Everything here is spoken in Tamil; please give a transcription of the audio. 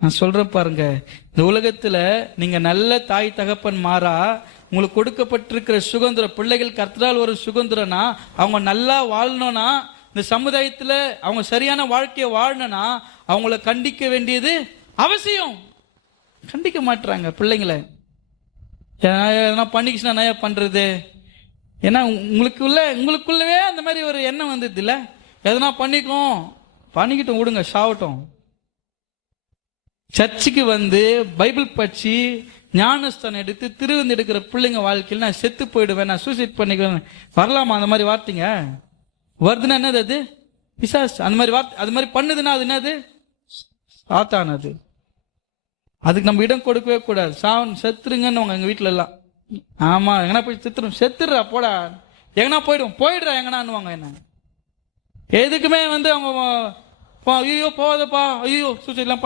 நான் சொல்றேன் பாருங்க, இந்த உலகத்துல நீங்க நல்ல தாய் தகப்பன் மாறா உங்களுக்கு கொடுக்கப்பட்டிருக்கிற சுதந்திரம், பிள்ளைகள் கர்த்தரால் ஒரு சுதந்திரம்னா, அவங்க நல்லா வாழணும்னா, இந்த சமுதாயத்துல அவங்க சரியான வாழ்க்கையை வாழணும்னா அவங்கள கண்டிக்க வேண்டியது அவசியம். கண்டிக்க மாட்டுறாங்க பிள்ளைங்களை. எதனா பண்ணிக்கிச்சுன்னா நான் பண்றது? ஏன்னா உங்களுக்குள்ளவே அந்த மாதிரி ஒரு எண்ணம் வந்தது இல்ல. எதனா பண்ணிக்கிட்டும் விடுங்க, சாவட்டும். சர்ச்சுக்கு வந்து பைபிள் படிச்சு ஞானஸ்தானம் எடுத்து திருவிந்து எடுக்கிற பிள்ளைங்க வாழ்க்கையில் நான் செத்து போயிடுவேன், நான் சூசைட் பண்ணிக்குவேன் வரலாமா? அந்த மாதிரி வார்த்தைங்க வருதுன்னா என்னது? அது பிசாசு. அந்த மாதிரி வார்த்தை அது மாதிரி பண்ணுதுன்னா அது என்னது? சாத்தானது. அதுக்கு நம்ம இடம் கொடுக்கவே கூடாது. செத்துருங்கன்னு எங்க வீட்டுல எல்லாம். ஆமா, எங்கன்னா போய் செத்துடுறா போடா, எங்கன்னா போயிடுறா எங்கன்னான்னுவாங்க என்ன. எதுக்குமே வந்து அவங்க ஐயோ போகாதப்பா, ஐயோ சூசைட்லாம்